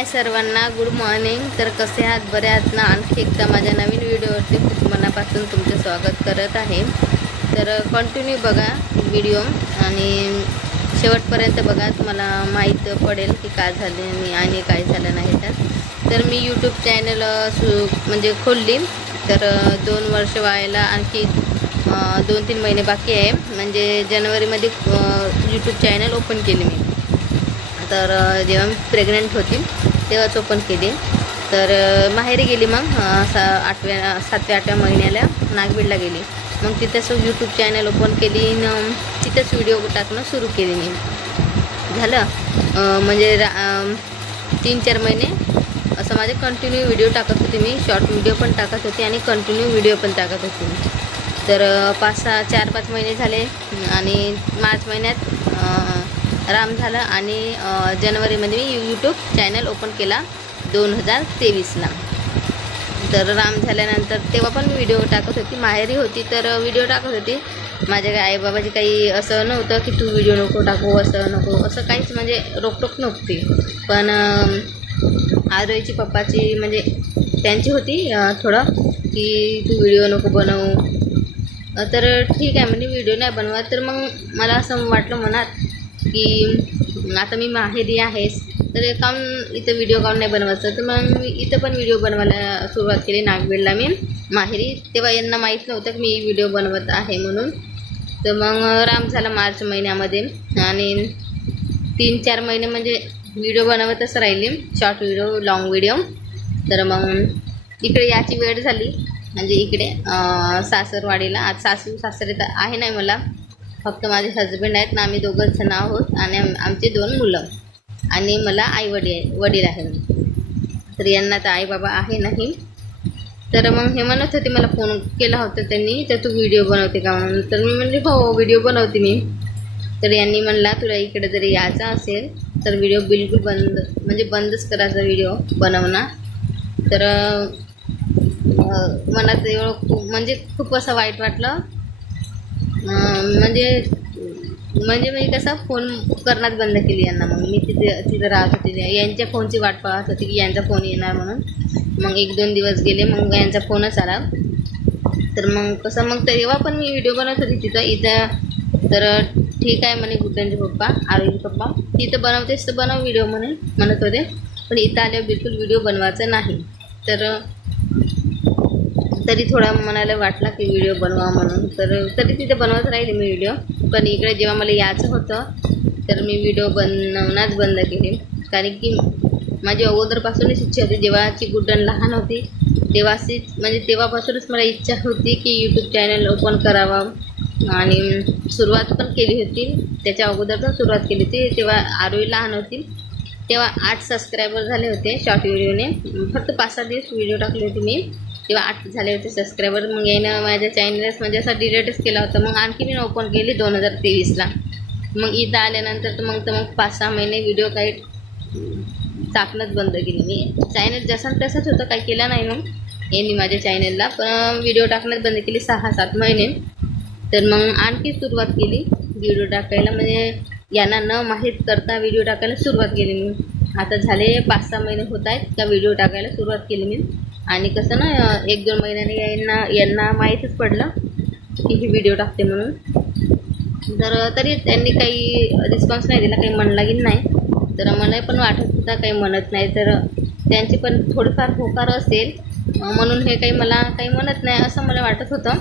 हाय सर्वांना good morning तर कसे आहात? बरे आहात ना? आणखी एकदा माझ्या नवीन व्हिडिओवरती खूप मनापासून तुमचं स्वागत करत आहे. तर कंटिन्यू बघा व्हिडिओ आणि शेवटपर्यंत बघा तुम्हाला माहीत पडेल की काय झाले आणि आणि काय झालं नाही तर तर मी यूट्यूब चॅनल सु म्हणजे खोलली. तर दोन वर्ष व्हायला आणखी दोन तीन महिने बाकी आहे. म्हणजे जानेवारीमध्ये यूट्यूब चॅनल ओपन केली मी. तर जेव्हा मी प्रेग्नंट होती तेव्हाच ओपन केली. तर माहेरी गेली मग सा आठव्या सातव्या आठव्या महिन्याला नागबीडला गेली. मग तिथंच यूट्यूब चॅनल ओपन केली न तिथंच व्हिडिओ टाकणं सुरू केली मी. झालं. म्हणजे रा- तीन चार महिने असं माझे कंटिन्यू व्हिडिओ टाकत होते मी. शॉर्ट व्हिडिओ पण टाकत होते आणि कंटिन्यू व्हिडिओ पण टाकत होते मी. तर पाच सहा चार पाच महिने झाले आणि मार्च महिन्यात राम झालं आणि जनवरीमध्ये जानेवारीमध्ये मी यूट्यूब चॅनल ओपन केला दोन हजार तेवीसला. तर राम झाल्यानंतर तेव्हा पण मी व्हिडिओ टाकत होती. माहेरी होती तर व्हिडिओ टाकत होती. माझ्या आईबाबाची काही असं नव्हतं की तू व्हिडिओ नको टाकू असं नको असं काहीच म्हणजे रोकटोक नव्हती. पण आरोईची पप्पाची म्हणजे त्यांची होती थोडं की तू व्हिडिओ नको बनवू. तर ठीक आहे म्हणजे व्हिडिओ नाही बनवा तर मग मला असं वाटलं मनात की आता मी माहेरी आहेस तर काऊन इथं व्हिडिओ काऊन नाही बनवायचं. तर मग मी इथं पण व्हिडिओ बनवायला सुरुवात केली नागवेडला मी माहेरी. तेव्हा यांना माहीत नव्हतं की मी व्हिडिओ बनवत आहे म्हणून. तर मग राम झाला मार्च महिन्यामध्ये आणि तीन चार महिने म्हणजे व्हिडिओ बनवतच राहिली. शॉर्ट व्हिडिओ लाँग व्हिडिओ तर मग इकडे याची वेळ झाली. म्हणजे इकडे सासरवाडीला. आज सासू सासरे तर आहे नाही मला. फक्त माझे हजबंड आहेत ना आम्ही दोघंच जण आहोत आणि आमचे दोन मुलं. आणि मला आई वडील वडील आहेत. तर यांना तर आई बाबा आहे नाही. तर मग हे म्हणत होते मला फोन केला होता त्यांनी तर तू व्हिडिओ बनवते का? म्हणून तर मी म्हणले हो व्हिडिओ बनवते मी. तर यांनी म्हणला तुला इकडे जरी यायचा असेल तर व्हिडिओ बिलकुल बंद म्हणजे बंदच करायचा व्हिडिओ बनवणं. तर मला ते एवढं खूप म्हणजे खूप असं वाईट वाटलं. म्हणजे म्हणजे मी कसं फोन करणंच बंद केली यांना मग. मी तिथे तिथं राहत होते. यांच्या फोनची वाट पाहत होती की यांचा फोन येणार म्हणून. मग एक दोन दिवस गेले मग यांचा फोनच आला. तर मग कसं मग तेव्हा पण मी व्हिडिओ बनवत होती तिथं. इथं तर ठीक आहे म्हणे गुड्डनचे पप्पा आरोग्य पप्पा. तिथं बनवतेस तर बनव व्हिडिओ म्हणे म्हणत होते. पण इथं आल्यावर बिलकुल व्हिडिओ बनवायचा नाही. तर तरी थोडा मनाला वाटला की व्हिडिओ बनवा म्हणून. तर तरी तिथे बनवत राहिले मी व्हिडिओ. पण इकडे जेव्हा मला यायचं होतं तर मी व्हिडिओ बनवणंच बंद केली. कारण की माझी अगोदरपासूनच इच्छा होती. जेव्हाची गुड्डन लहान होती तेव्हाचीच म्हणजे तेव्हापासूनच मला इच्छा होती की यूट्यूब चॅनल ओपन करावं. आणि सुरुवात पण केली होती. त्याच्या अगोदर पण सुरुवात केली होती. तेव्हा आरोही लहान होती. तेव्हा आठ सबस्क्रायबर झाले होते शॉर्ट व्हिडिओने फक्त पाच सहा दिवस व्हिडिओ टाकले होते मी. किंवा आठ झाले होते सबस्क्रायबर मग यानं माझ्या चॅनलच म्हणजे असा डिलेटच केला होता. मग आणखी मी ओपन केली दोन हजार तेवीसला. मग इथं आल्यानंतर तर मग तर मग पाच सहा महिने व्हिडिओ काही टाकणंच बंद केली मी. चॅनल जसा तसंच होतं काही केला नाही मग यांनी माझ्या चॅनलला पण व्हिडिओ टाकणंच बंद केली सहा सात महिने. तर मग आणखी सुरुवात केली व्हिडिओ टाकायला. म्हणजे यांना न माहीत करता व्हिडिओ टाकायला सुरुवात केली मी. आता झाले पाच सहा महिने होत आहेत का व्हिडिओ टाकायला सुरुवात केली मी. आणि कसं ना एक दोन महिन्याने यांना यांना माहीतच पडलं की ही व्हिडिओ टाकते म्हणून. तर तरी त्यांनी काही रिस्पॉन्स नाही दिला काही म्हणला की नाही. तर मला पण वाटत होता काही म्हणत नाही. तर त्यांची पण थोडीफार होकार असेल. म्हणून हे काही मला काही म्हणत नाही असं मला वाटत होतं.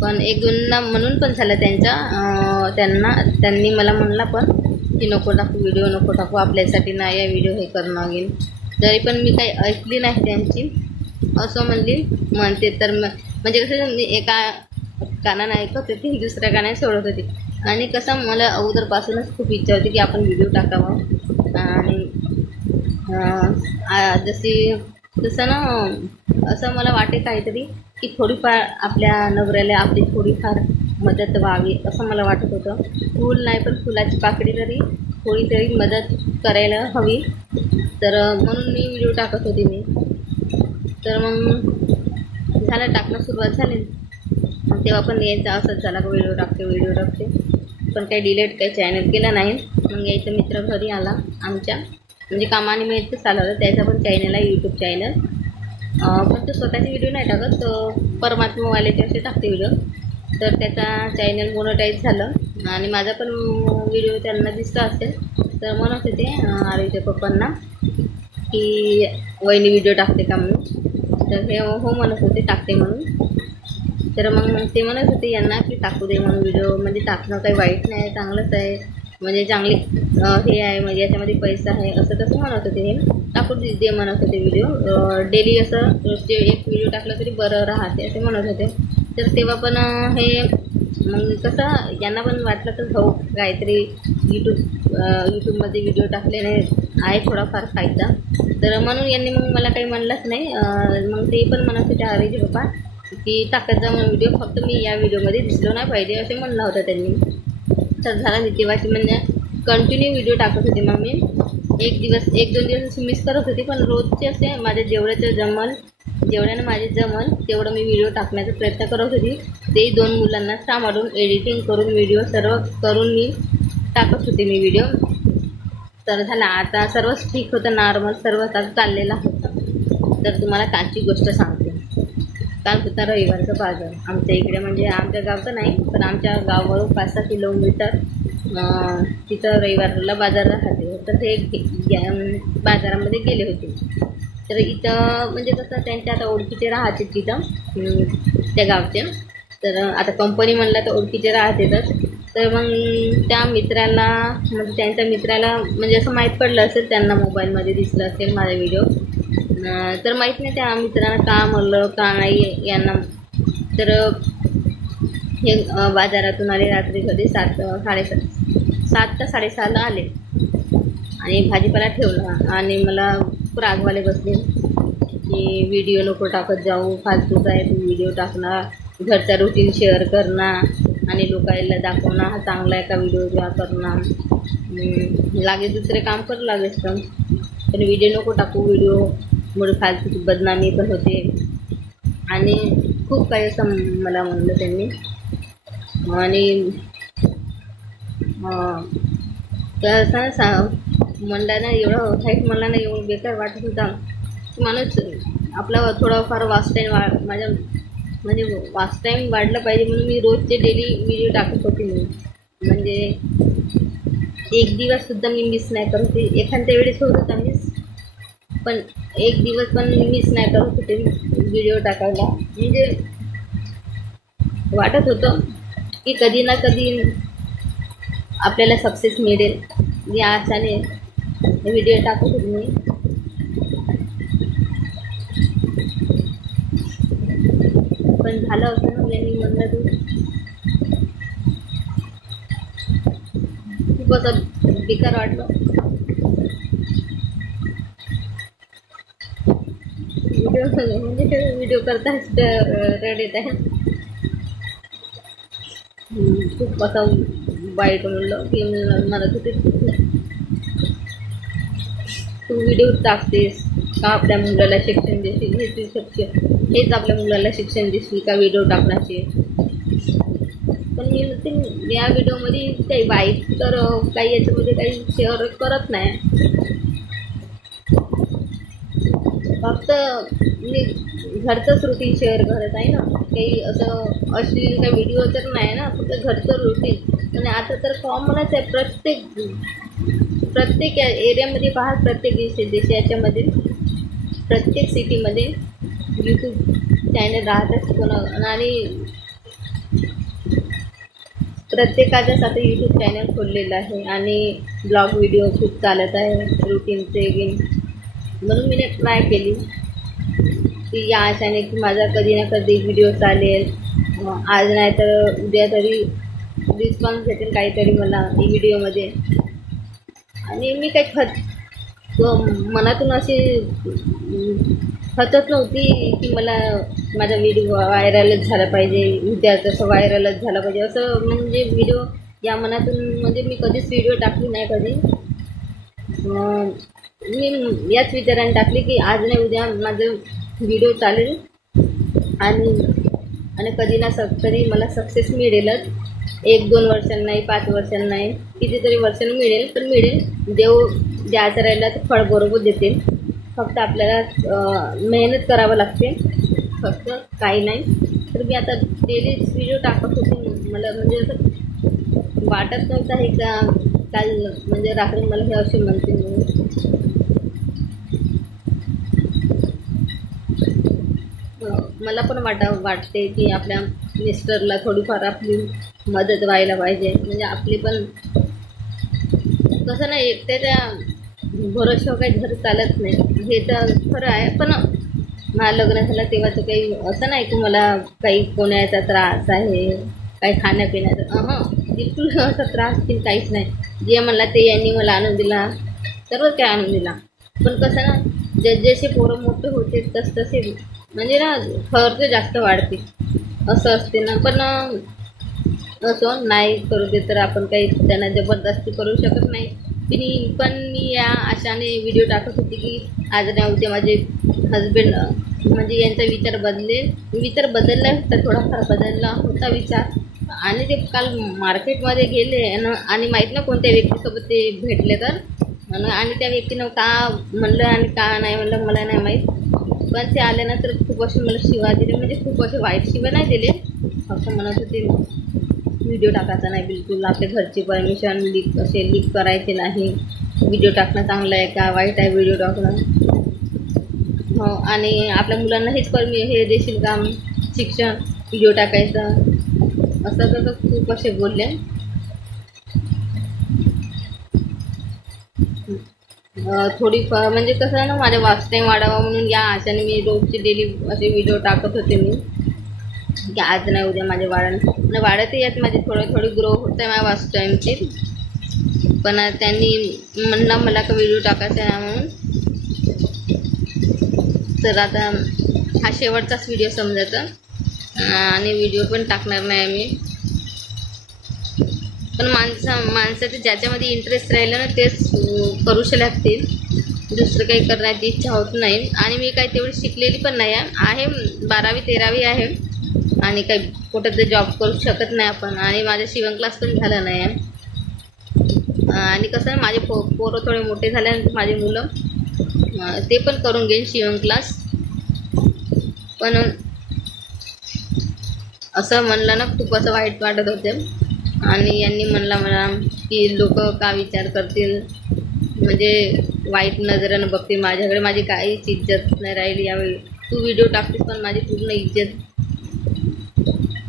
पण एक दोनना म्हणून पण झालं त्यांच्या त्यांना त्यांनी मला म्हणला पण की नको टाकू व्हिडिओ नको टाकू आपल्यासाठी नाही या व्हिडिओ हे करणं घेईन तरी पण मी काही ऐकली नाही त्यांची. असं म्हणली म्हणते तर मग म्हणजे कसं मी एका कानानं ऐकत होती दुसऱ्या कानाने सोडत होती. आणि कसं मला अगोदरपासूनच खूप इच्छा होती की आपण व्हिडिओ टाकावं. आणि जशी तसं ना असं मला वाटे काहीतरी की थोडीफार आपल्या नवऱ्याला आपली थोडीफार मदत व्हावी असं मला वाटत होतं. फूल नाही पण फुलाची पाकडी तरी कोणीतरी मदत करायला हवी. तर म्हणून मी व्हिडिओ टाकत होती मी. तर मग झालं टाकणं सुरुवात झाली. मग तेव्हा पण यायचा असंच झाला. व्हिडिओ टाकते व्हिडिओ टाकते. पण काही डिलेट काही चॅनल केला नाही. मग यायचं मित्र घरी आला आमच्या. म्हणजे कामानिमित्त चालवलं त्याचा पण चॅनल आहे यूट्यूब चॅनल पण तो स्वतःचे व्हिडिओ नाही टाकत परमात्मावाल्याचे असे टाकते व्हिडिओ. तर त्याचा चॅनल मोनोटाईज झालं. आणि माझा पण व्हिडिओ त्यांना दिसला असेल तर म्हणत होते अं, पप्पांना की वहिनी व्हिडिओ टाकते का म्हणून. तर हे हो म्हणत होते टाकते म्हणून. तर मग ते म्हणत होते यांना की टाकू दे म्हणून व्हिडिओ म्हणजे टाकणं काही वाईट नाही आहे चांगलंच आहे. म्हणजे चांगली हे आहे म्हणजे याच्यामध्ये पैसा आहे असं तसं म्हणत होते हे. टाकू दे म्हणत होते व्हिडिओ डेली असं रोजचे एक व्हिडिओ टाकला तरी बरं राहते असे म्हणत होते. तर तेव्हा पण हे मग कसं यांना पण वाटलं तर हो काहीतरी यूट्यूब यूट्यूबमध्ये व्हिडिओ टाकलेले आहे थोडाफार फायदा. तर म्हणून यांनी मग मला काही म्हणलंच नाही. मग ते पण म्हणत होते अरे बाबा की टाकत जा म्हणून व्हिडिओ फक्त मी या व्हिडिओमध्ये दिसलो नाही पाहिजे असे म्हणलं होतं त्यांनी. तर झाला नाही तेव्हाची म्हणजे कंटिन्यू व्हिडिओ टाकत होते मग मी एक दिवस एक दोन दिवस असे मिस करत होते पण रोजचे असे माझ्या जेवढ्याचं जमल जेवढ्यानं माझे जमल तेवढं मी व्हिडिओ टाकण्याचा प्रयत्न करत होती. ते दोन मुलांना सांभाळून एडिटिंग करून व्हिडिओ सर्व करून मी टाकत होते मी व्हिडिओ तर झाला आता सर्वच ठीक होतं नॉर्मल सर्व तास चाललेला होता. तर तुम्हाला कालची गोष्ट सांगते. काल होता रविवारचा बाजार. आमच्या इकडे म्हणजे आमच्या गावचं नाही पण आमच्या गावावरून पाच सहा किलोमीटर तिथं रविवारला बाजार राहते. तर ते बाजारामध्ये गेले होते. तर इथं म्हणजे कसं त्यांच्या आता ओळखीचे राहते तिथं त्या गावचे. तर आता कंपनी म्हणलं तर ओळखीचे राहतेतच. तर मग त्या मित्राला म्हणजे त्यांच्या मित्राला म्हणजे असं माहीत पडलं असेल त्यांना मोबाईलमध्ये दिसलं असेल माझा व्हिडिओ तर माहीत नाही त्या मित्रांना का म्हणलं का नाही यांना. तर हे बाजारातून आले रात्री कधी सात साडेसात सात तर साडेसहाला आले. आणि भाजीपाला ठेवला. आणि मला रागवाले बसले. की व्हिडिओ नको टाकत जाऊ फालतूच आहे तू व्हिडिओ टाकणार? घरचा रुटीन शेअर करणार आणि लोकायला दाखवणार हा चांगला आहे का व्हिडिओ जेव्हा करणार? लागे दुसरे काम करू लागेल पण. पण व्हिडिओ नको टाकू व्हिडिओमुळे फालतूची बदनामी पण होते. आणि खूप काही असं मला म्हणलं त्यांनी. आणि त्या असं म्हणला ना एवढं वाईट म्हणला ना एवढं बेकार वाटत होता. की माणूस आपला थोडाफार वाच टाईम वा माझ्या म्हणजे वाच टाईम वाढला पाहिजे म्हणून मी रोजचे डेली व्हिडिओ टाकत होते मी म्हणजे एक दिवससुद्धा मी मिस नाही करत होते. एखाद्या वेळेस होत होता मिस पण एक दिवस पण मी मिस नाही करत होते व्हिडिओ टाकायला. म्हणजे वाटत होतं की कधी ना कधी आपल्याला सक्सेस मिळेल. या आशाने व्हिडिओ टाकू तुम्ही. मी पण झालं होतं ना यांनी म्हणलं तू. खूप असं बेकार वाटलं. व्हिडिओ म्हणजे व्हिडिओ करताच रेड येत आहे. खूप असं वाईट म्हणलं की मला तिथे तू व्हिडिओ टाकतेस का आपल्या मुलाला शिक्षण देशील? हेच शिक्षण हेच आपल्या मुलाला शिक्षण देशील का व्हिडिओ टाकण्याचे? पण मी ते या व्हिडिओमध्ये काही वाईट तर काही याच्यामध्ये काही शेअर करत नाही. फक्त मी घरचंच रुटीन शेअर करत आहे ना. काही असं अश्लील काही व्हिडिओ तर नाही ना फक्त घरचं रुटीन आणि आता तर कॉमनच आहे प्रत्येक प्रत्येक एरियामध्ये पहा प्रत्येक देश याच्यामध्ये प्रत्येक सिटीमध्ये यूट्यूब चॅनल राहतच कोणा आणि प्रत्येकाच्याच आता यूट्यूब चॅनल खोललेलं आहे आणि ब्लॉग व्हिडिओ खूप चालत आहे रुटीनचे गेम म्हणून मी ट्राय केली. की या आशाने की माझा कधी ना कधी व्हिडिओ चालेल. आज नाही तर उद्या तरी रिस्पॉन्स भेटेल काहीतरी मला व्हिडिओमध्ये आणि मी काही खत मनातून अशी खतच नव्हती की मला माझा व्हिडिओ व्हायरलच झाला पाहिजे उद्या तसं व्हायरलच झाला पाहिजे. असं म्हणजे व्हिडिओ या मनातून म्हणजे मी कधीच व्हिडिओ टाकली नाही कधी. मी याच विचाराने टाकली की आज नाही उद्या माझं व्हिडिओ चालेल. आणि आणि कधी ना स तरी मला सक्सेस मिळेलच. एक दोन वर्षांना नाही पाच वर्षांना नाही. कितीतरी वर्षांनी मिळेल पण मिळेल. देव द्यायचं राहिला तर फळ बरोबर देतील. फक्त आपल्याला मेहनत करावं लागते. फक्त काही नाही. तर मी आता डेली व्हिडिओ टाकत होते. मला म्हणजे असं वाटत नव्हतं आहे का काल म्हणजे रात्री मला हे असे म्हणते मला पण वाटा वाटते की आपल्या मिस्टरला थोडीफार आपली मदत व्हायला पाहिजे. म्हणजे आपली पण कसं नाही एकट्याच्या भरोशावर काही घर चालत नाही. हे तर खरं आहे पण माझं लग्न झालं तेव्हा तर काही असं नाही की मला काही कोण्याचा त्रास आहे काही खाण्यापिण्याचा हां बिलकुल असा त्रास की काहीच नाही. जे म्हणला ते यांनी मला आणून दिला सर्व ते आणून दिला. पण कसं ना जसे पोरं मोठे होते तस तसे म्हणजे ना खर्च जास्त वाढते. असं असते ना पण असो नाही करू दे तर आपण काही त्यांना जबरदस्ती करू शकत नाही. मी पण मी या आशाने व्हिडिओ टाकत होती की आज नाही उद्या माझे हजबंड म्हणजे यांचा विचार बदलेल विचार बदलला होता थोडाफार बदलला होता विचार. आणि ते काल मार्केटमध्ये गेले आणि माहीत ना कोणत्या व्यक्तीसोबत ते भेटले तर? आणि त्या व्यक्तीनं का म्हणलं आणि का नाही म्हणलं मला नाही माहीत. पण ते आल्यानंतर खूप असे मला शिवा दिले. म्हणजे खूप असे वाईट शिवा नाही दिले. फक्त म्हणत होते. व्हिडिओ टाकायचा नाही. बिलकुल आपल्या घरची परमिशन लीक असे लीक करायचे नाही. व्हिडिओ टाकणं चांगलं आहे का? वाईट आहे व्हिडिओ टाकणं. हो आणि आपल्या मुलांना हेच परमि हे देशील का? शिक्षण व्हिडिओ टाकायचं. असं तर खूप असे बोलले. थोडी म्हणजे कसं आहे ना माझ्या वाच टाईम वाढावा म्हणून या आशाने मी रोजचे डेली असे व्हिडिओ टाकत होते मी. की आज नाही उद्या माझे वाढण आणि वाढतही यात माझे थोडे थोडे ग्रो होत आहे माझ्या वाच टाईमचे पण त्यांनी म्हणलं मला का व्हिडिओ टाकायचा आहे म्हणून. तर आता हा शेवटचाच व्हिडिओ समजायचा. आणि व्हिडिओ पण टाकणार नाही मी पण माणसं माणसाचं ज्याच्यामध्ये इंटरेस्ट राहिलं ना तेच अं, लागतील. दुसरं काही करण्याची इच्छा होत नाही. आणि मी काही तेवढी शिकलेली पण नाही आहे. आहे बारावी तेरावी आहे. आणि काही कुठं ते जॉब करू शकत नाही आपण. आणि माझा शिवण क्लास पण झाला नाही. आहे आणि कसं आहे, माझे पो पोरं थोडे मोठे झाल्यानंतर माझी मुलं ते पण करून घेईन शिवण क्लास पण असं म्हणलं ना खूप असं वाईट वाटत होते. आणि यांनी म्हणला मला की लोक का विचार करतील? म्हणजे वाईट नजरेनं बघतील माझ्याकडे. माझी काहीच इज्जत नाही राहिली यावेळी. तू व्हिडिओ टाकतेस पण माझी पूर्ण इज्जत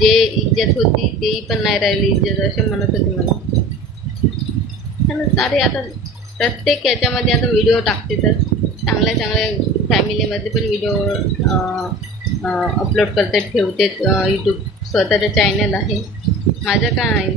जे इज्जत होती तेही पण नाही राहिली. इज्जत असे म्हणत होते मला. सारे आता प्रत्येक याच्यामध्ये आता व्हिडिओ टाकते तर. चांगल्या चांगल्या फॅमिलीमध्ये पण व्हिडिओ अपलोड करते ठेवते यूट्यूब स्वतःचं चॅनल आहे. माझं काय आहे?